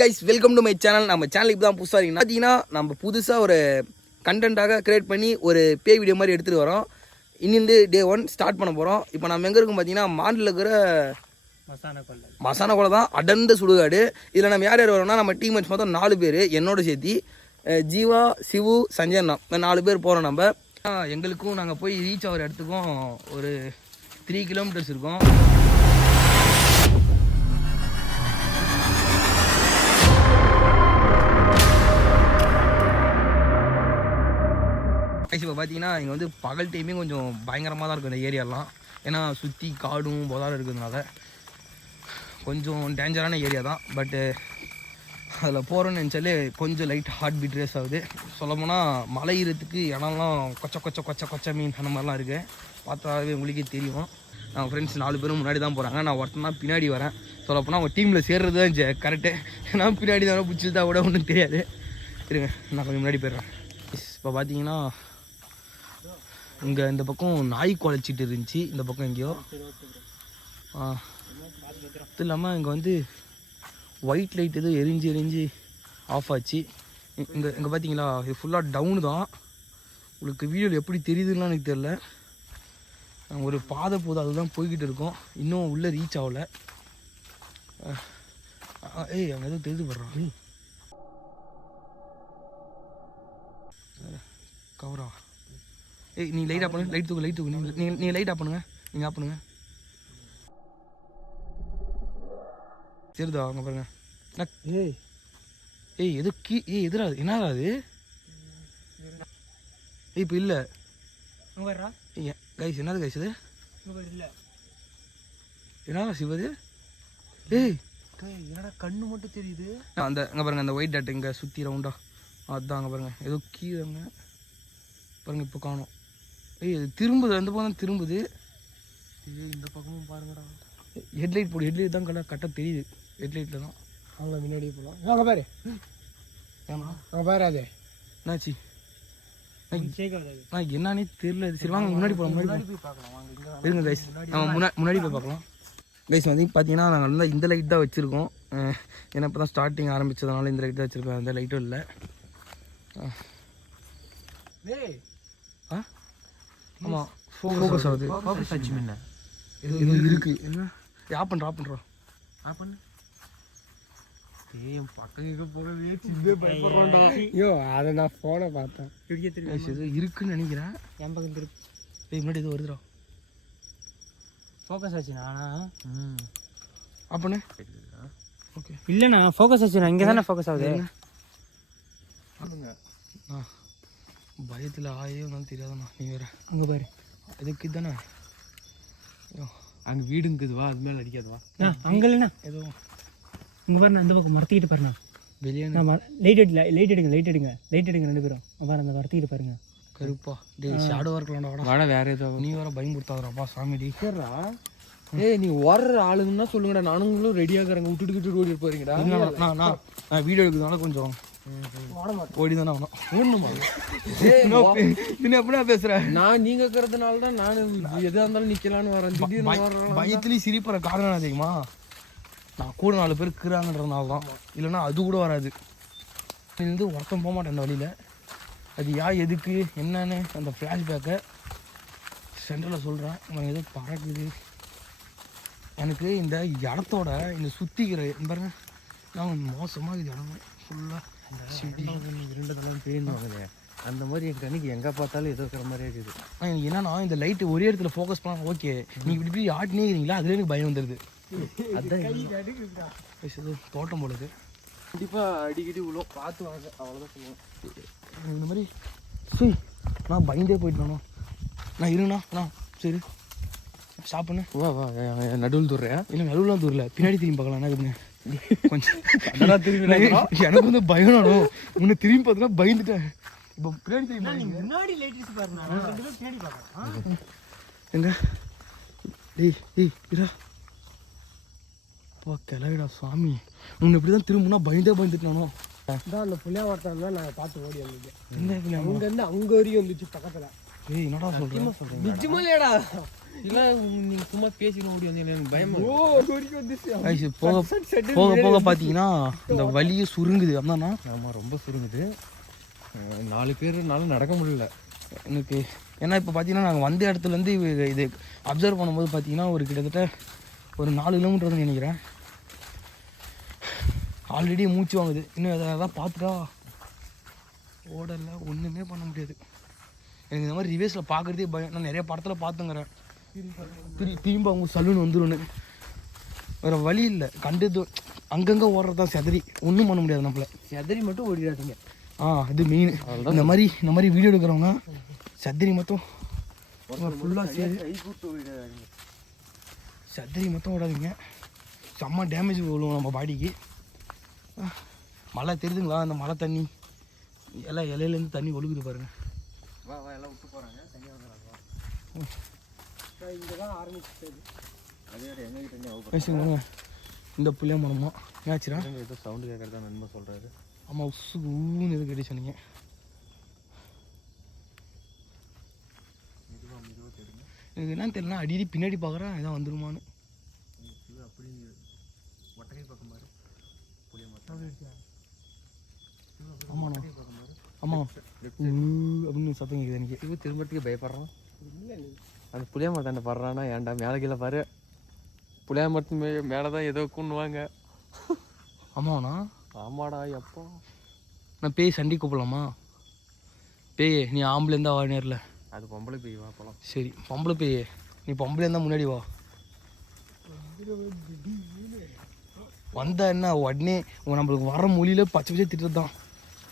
Guys welcome to my channel. நம்ம சேனலுக்கு தான் புதுசாக இருக்கீங்கன்னா பார்த்தீங்கன்னா நம்ம புதுசாக ஒரு கண்டென்ட்டாக கிரியேட் பண்ணி ஒரு பே வீடியோ மாதிரி எடுத்துகிட்டு வரோம். இன்னிருந்து டே 1 ஸ்டார்ட் பண்ண போகிறோம். இப்போ நம்ம எங்கே இருக்கோம் பார்த்தீங்கன்னா மாண்டில் இருக்கிற மசானா கொலை தான், அடர்ந்த சுடுகாடு. இதில் நம்ம யார் யார் வரோம்னா நம்ம டீம் மேட்ச் மொத்தம் 4 பேர், என்னோட சேர்த்தி ஜீவா, சிவு, சஞ்சய் தான் 4 பேர் போகிறோம். நம்ம எங்களுக்கும் நாங்கள் போய் ரீச் ஆகிற இடத்துக்கும் ஒரு 3 கிலோமீட்டர்ஸ் இருக்கும். இப்போ பார்த்தீங்கன்னா இங்கே வந்து பகல் டைமே கொஞ்சம் பயங்கரமாக தான் இருக்கும் இந்த ஏரியாலாம். ஏன்னா சுற்றி காடும் பொதாரம் இருக்கிறதுனால கொஞ்சம் டேஞ்சரான ஏரியா தான். பட்டு அதில் போகிறோன்னு நினச்சாலே கொஞ்சம் லைட் ஹார்ட் பீட் ரேஸ் ஆகுது. சொல்லப்போனால் மலை ஏறத்துக்கு இடம்லாம் கொச்ச மீன் அந்த மாதிரிலாம் இருக்குது. பார்த்தாவே உங்களுக்கே தெரியும். நான் ஃப்ரெண்ட்ஸ் 4 பேரும் முன்னாடி தான் போகிறாங்க, நான் ஒருத்தனா பின்னாடி வரேன். சொல்லப்போனால் அவங்க டீமில் சேர்றது தான் கரெக்டு. ஏன்னா பின்னாடி தான் பிடிச்சிருந்தா கூட ஒன்றும் தெரியாது. இருங்க நான் கொஞ்சம் முன்னாடி போயிடுறேன். இப்போ பார்த்தீங்கன்னா இங்கே இந்த பக்கம் நாய் குலைச்சிட்டு இருந்துச்சு, இந்த பக்கம் எங்கேயோ. அது இல்லாமல் இங்கே வந்து ஒயிட் லைட் எதுவும் எரிஞ்சு ஆஃப் ஆச்சு. இங்கே பார்த்தீங்களா, இது ஃபுல்லாக டவுனு தான். உங்களுக்கு வீடியோவில் எப்படி தெரியுதுன்னா எனக்கு தெரில. ஒரு பாதை போதும், அதுதான் போய்கிட்டு இருக்கோம். இன்னும் உள்ளே ரீச் ஆகலை. ஏய் அங்கே எதுவும் தெரிஞ்சு படுறான் கவரா. ஏய் நீ லைட் ஆஃப் பண்ணு, லைட் தூக்கு நீ லைட் ஆஃப் பண்ணுங்க, நீங்கள் ஆஃப் பண்ணுங்க. தெரியுதா அங்கே பாருங்க. ஏய் எது எதிரா என்னடா அது? ஏய் இப்போ இல்லை கைஸ், என்னது கைஸ் இது? என்னடா சிவது? ஏய் என்னடா கண்ணு மட்டும் தெரியுது. அந்த அங்கே பாருங்க, அந்த ஒயிட் டாட் இங்கே சுற்றி ரவுண்டா அதுதான். அங்கே பாருங்க ஏதோ கீழங்க பாருங்க, இப்போ காணும். ஏய் அது திரும்புது, அந்த பக்கம் தான் திரும்புது. இந்த பக்கமும் பாருங்கடா. ஹெட்லைட் போடு, ஹெட்லைட் தான் கரெக்டாக தெரியுது. ஹெட்லைட்டில் தான் அங்கே முன்னாடியே போகலாம். அங்கே பாரு, ஏமா அங்கே பாரு. அது என்னாச்சு என்னன்னே தெரியல. சரி வாங்க முன்னாடி போகலாம், முன்னாடி போய் பார்க்கலாம். இருங்க கைஸ், நம்ம முன்னாடி போய் பார்க்கலாம். கைஸ் வந்து பார்த்தீங்கன்னா நாங்கள் வந்து இந்த லைட் தான் வச்சுருக்கோம். ஏன்னா இப்போ தான் ஸ்டார்டிங் ஆரம்பித்ததுனால இந்த லைட் தான் வச்சுருக்கோம், அந்த லைட்டும் இல்லை. ஆமாம் ஃபோக்கஸ் ஆகுது. ஃபோக்கஸ் ஆச்சு முன்ன இது இருக்குது. என்ன ஆஃப் பண்ணுறோம் ஆஃப் பண்ணு. பக்கம் போகவே பயப்படுறோம்டா. ஐயோ அதை நான் ஃபோனை பார்த்தேன், இது இருக்குன்னு நினைக்கிறேன். என் பக்கம் திருப்பி முன்னாடி எதுவும் வருதுடா. ஃபோக்கஸ் ஆச்சு நானா ஆஃப் பண்ணு. ஓகே இல்லைண்ணா ஃபோக்கஸ் ஆச்சு, நான் இங்கே தானே ஃபோக்கஸ் ஆகுது. பயத்தில் ஆயே ஒன்றும் தெரியாதுண்ணா. நீ வேறு அங்கே பாரு, அதுக்கு தானே அங்கே வீடுங்குதுவா, அது மேலே அடிக்காதுவா. அங்கே இல்லைண்ணா ஏதோ இங்கே பாருண்ணா, அந்த பக்கம் மரத்திக்கிட்டு பாருண்ணா. வெளியே லைட் எடுங்க 2 பேரும் பாரு. அந்த மரத்திக்கிட்டு பாருங்க கருப்பா. டே ஷேடோவாக இருக்கலாம்டா. வாடா வேறு ஏதோ நீ வேறு பயன்படுத்தாதப்பா சாமி. டி சரிடா. ஏய் நீ ஓடுற ஆளுங்கன்னா சொல்லுங்கடா, நானுங்களும் ரெடியாகிறாங்க. விட்டுட்டு ஓடி போறீங்கடா. நான் வீடியோ எடுக்கிறதுனால கொஞ்சம் ஓடி தானே ஆகணும். ஓடணுமா? எப்படியா பேசுறேன் நான்? நீங்க இருக்கிறதுனால தான் நான் எதா இருந்தாலும் நிக்கலான்னு வரேன். திடீர்னு பயத்துலேயும் சிரிப்புற காரணம் அதிகமா. நான் கூட 4 பேர் இருக்கிறாங்கன்றதுனால தான், இல்லைன்னா அது கூட வராது. இது ஒருத்தம் போக மாட்டேன் அந்த வழியில். அது எதுக்கு என்னன்னு அந்த ஃப்ளாஷ்பேக்கை சென்டரில் சொல்கிறேன். நான் எதோ பறக்குது. எனக்கு இந்த இடத்தோட இந்த சுற்றிக்கிற பாருங்க, நான் மோசமாக இது இடம் ஃபுல்லாக இருண்டதெல்லாம் பேருந்துவாங்க. அந்த மாதிரி என் கண்ணுக்கு எங்கே பார்த்தாலும் ஏதோ இருக்கிற மாதிரியே இருக்குது. எனக்கு என்னன்னா இந்த லைட்டு ஒரே இடத்துல ஃபோக்கஸ் பண்ணால் ஓகே, நீங்கள் இப்படி ஆட்டினே இருக்கிறீங்களா, அதுலேயே எனக்கு பயம் வந்துடுது. அதுதான் தோட்டம் போடுது. கண்டிப்பாக அடிக்கடி உள்ள பார்த்து வாங்க, அவ்வளோதான் சொல்லுவேன். இந்த மாதிரி நான் பயந்தே போயிட்டு நான் இருண்ணா. சரி ஸ்டாப் பண்ணு. வா நடுவில் தூர்றேன். இல்லை நடுவுலாம் தூரல, பின்னாடி திரும்பி பார்க்கலாம். என்ன கொஞ்சம் எனக்கு வந்து பயனாலும் முன்ன திரும்பி பார்த்தா பயந்துட்டேன். இப்போ பின்னாடி முன்னாடி எங்க கிளவிடா சாமி. முன்ன இப்படிதான் திரும்பினா பயந்துட்டானோ. இல்லை புள்ளியா ஒருத்தர் நாங்கள் பார்த்து ஓடி வந்துச்சு. அங்கேருந்து அங்கே வரையும் வந்துச்சு பக்கத்தில். ஏய் என்னடா சொல்கிறேன் நிஜமா இல்லையாடா? இல்லை நீங்கள் சும்மா பேசினா ஓடி வந்து எனக்கு பயம். போக போக போக பார்த்தீங்கன்னா இந்த வலியை சுருங்குது. அப்படின்னா ஆமாம் ரொம்ப சுருங்குது. 4 பேர்னால நடக்க முடியல எனக்கு. ஏன்னா இப்போ பார்த்தீங்கன்னா நாங்கள் வந்த இடத்துலேருந்து இது அப்சர்வ் பண்ணும்போது பார்த்தீங்கன்னா ஒரு கிட்டத்தட்ட ஒரு 4 கிலோமீட்டர் வந்து நினைக்கிறேன். ஆல்ரெடி மூச்சு வாங்குது. இன்னும் எதாவது பார்த்துட்டா ஓடலை, ஒன்றுமே பண்ண முடியாது. எனக்கு இந்த மாதிரி ரிவேஸில் பார்க்குறதே பயம். நான் நிறைய படத்தில் பார்த்துங்கிறேன். திரும்ப அவங்க சலூன் வந்துடும். வேறு வழி இல்லை. கண்டது அங்கங்கே ஓடுறதான் செதறி. ஒன்றும் பண்ண முடியாது நம்மள. செதறி மட்டும் ஓடிடாதீங்க. இது மெயின். இந்த மாதிரி வீடியோ எடுக்கிறவங்க செதறி மட்டும் ஃபுல்லாக செதறி மட்டும் ஓடாதீங்க. செம்ம டேமேஜ் விழுவும் நம்ம பாடிக்கு. மழை தெரியுதுங்களா? அந்த மழை தண்ணி எல்லாம் இலையிலேருந்து தண்ணி ஒழுகுது பாருங்கள். எல்லாம் விட்டு போகிறாங்க, தண்ணி வந்துடுறாங்க. இங்கே தான் ஆரம்பிச்சு. அதே எங்கள் தண்ணி பேசுங்க. இந்த புள்ளியா மரமா ஏதாச்சுரா ஏதோ சவுண்டு கேட்குறதா நண்பர் சொல்கிறாரு. ஆமாம், உசு ஊன்னு எது கேட்டு சொன்னீங்க. எனக்கு என்னன்னு தெரியல, அடிக்கடி பின்னாடி பார்க்குறேன் இதான் வந்துருமான்னு. அப்படி ஒட்டகை பக்கம் பாரு. ஆமாண்ணா, ஆமாம் அப்படின்னு சத்தம் கேட்குது எனக்கு. இது திரும்பத்துக்கு பயப்படுறான். அந்த புளியா மரத்தாண்ட படுறான்னா ஏன்டா மேலே கீழே பாரு. புளியா மரத்து மேலே தான் ஏதோ கூண்டுவாங்க. ஆமாண்ணா. ஆமாடா. எப்போ நான் பேய் சண்டை கூப்பிடலாமா? பேய் நீ ஆம்பளை இருந்தால் வா நேரில். அது பொம்பளை பேய் வா போகலாம். சரி பொம்பளை பேய் நீ பொம்பளை இருந்தால் முன்னாடி வா. வந்தா என்ன உடனே நம்மளுக்கு வர மொழியில் பச்சை பச்சை திட்டுறது தான்.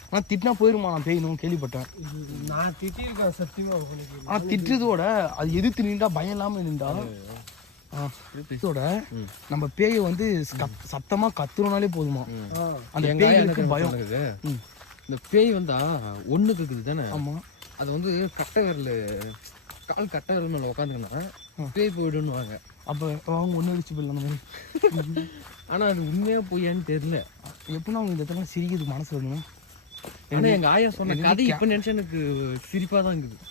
ஆனால் திட்டினா போயிருமா? நான் பேயணும் கேள்விப்பட்டேன். நான் திட்டிருக்கேன் சத்தியமாக. திட்டுறதோட அது எதிர்த்து நின்றா பயம் இல்லாமல் நின்றா இதோட நம்ம பேயை வந்து சத்தமாக கத்துறோம்னாலே போதுமா அந்த பேய்களுக்கு பயம். இந்த பேய் வந்தா ஒன்றுக்கு இருக்குது தானே? ஆமாம். அது வந்து கட்டை விரல் கால் கட்டை விரல் மேலே உட்காந்துக்கன்னா பேய் போயிடுன்னுவாங்க. அப்போ அவங்க ஒன்று அடிச்சு போயிடலாம் அந்த மாதிரி. ஆனால் அது உண்மையாக பொய்யான்னு தெரியல. எப்படின்னா அவங்க இந்த இடத்துல சிரிக்குது மனசு வரணும். ஆனால் எங்கள் ஆயா சொன்ன கதை இப்போ நினச்சா எனக்கு சிரிப்பாக தான் இருக்குது.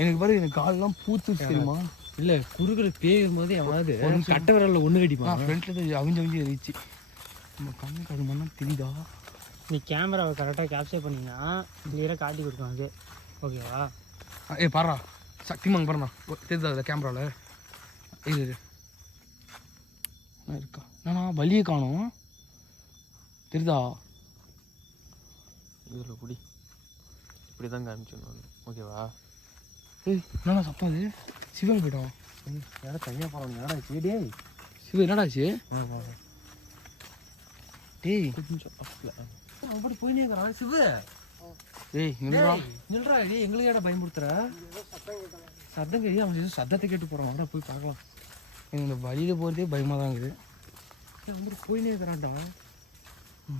எனக்கு பாரு, எனக்கு காலெல்லாம் பூத்து தெரியுமா? இல்லை குறுகிற பேய் வரும்போது எவனாவது கட்டை விரலில் ஒன்று கடிப்பான். ஃப்ரெண்ட்ல தான் அவிஞ்சு இருந்துச்சு. நம்ம கண்ணுக்கு அது மண்ணா தெரியுதா? நீ கேமராவை கரெக்டாக கேப்சர் பண்ணிங்கன்னா கிளியராக காட்டி கொடுக்கும் அது. ஓகேவா? பாரா சக்திமாங்க பாருண்ணா தெரியுதா அதில் கேமராவில்? இது இருக்கா? நானா வலியை காணும் தெரியுதா? இதில் குடி இப்படி தான் காமிச்சிடணும். ஓகேவா? என்னடா சத்தம் அது? சிவன் போயிட்டோம். யாரும் தனியாக போகிறோம். என்னடா டே சிவ என்னடாச்சு? டேய் கொஞ்சம் அப்படி போயினே இருக்கிறான் சிவ. ஏய் நில்றா நில்றா. டே எங்களுக்கு ஏடா பயமுறுத்துற? சத்தம் கேட்கு. அவன் சத்தத்தை கேட்டு போகிறான். வாடா போய் பார்க்கலாம். எனக்கு இந்த வழியில் போகிறதே பயமாக தான் இருக்குது. வந்துட்டு போயினே இருக்கிறான்டா.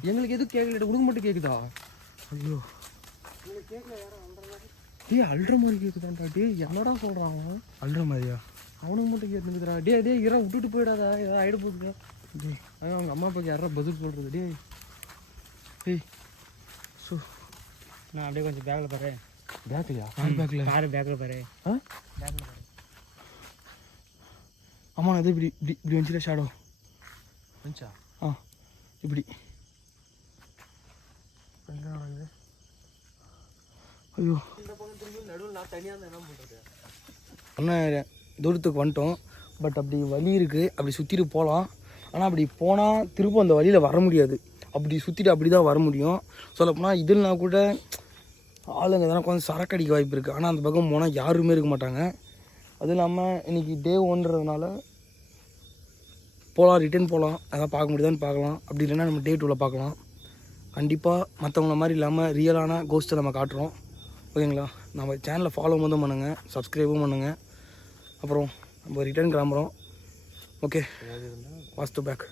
எங்களுக்கு எதுவும் கேட்கல, உனக்கு மட்டும் கேட்குதா? ஐயோ டே அல்ற மாதிரி கேட்குதான்டா. டே என்னடா சொல்கிறான்? அல்ற மாதிரியா? அவனுக்கு மட்டும் கேட்டுக்கிறா. டே இரா விட்டுட்டு போயிடாத, ஏதாவது ஆகிட போகுதுங்க. டே அதான் அவங்க அம்மா அப்பாவுக்கு யாரா பதில் போடுறது. டேய் ஸோ நான் அப்படியே கொஞ்சம் பேக்கில் பாரு. பேக்கலையா? பேக்கில் பாரு, பேக்கில் பாரு. பேக்கில் பாரு. ஆமாம், அது இப்படி இப்படி இப்படி வந்துச்சுல ஷேடோ வந்துச்சா? இப்படி. ஐயோ நடுவில் நான் தனியாக தான் என்ன பண்ணுறது? ஆனால் தூரத்துக்கு வந்துட்டோம். பட் அப்படி வழி இருக்குது, அப்படி சுற்றிட்டு போகலாம். ஆனால் அப்படி போனால் திரும்ப அந்த வழியில் வர முடியாது. அப்படி சுற்றிட்டு அப்படி தான் வர முடியும். சொல்லப்போனால் இதுலனா கூட ஆளுங்க தானே கொஞ்சம் சரக்கு அடிக்க வாய்ப்பு இருக்குது. ஆனால் அந்த பக்கம் போனால் யாருமே இருக்க மாட்டாங்க. அதுவும் இல்லாமல் இன்றைக்கி டே 1ன்றதுனால போகலாம், ரிட்டர்ன் போகலாம். அதான் பார்க்க முடியுதான்னு பார்க்கலாம். அப்படி இல்லைன்னா நம்ம டே 2ல் பார்க்கலாம். கண்டிப்பாக மற்றவங்கள மாதிரி இல்லாமல் ரியலான கோஸ்ட்டை நம்ம காட்டுறோம். ஓகேங்களா? நம்ம சேனலை ஃபாலோ மட்டும் பண்ணுங்கள், சப்ஸ்கிரைபும் பண்ணுங்கள். அப்புறம் நம்ம ரிட்டர்ன் கிளம்புறோம். ஓகே, வாஸ்து பேக்.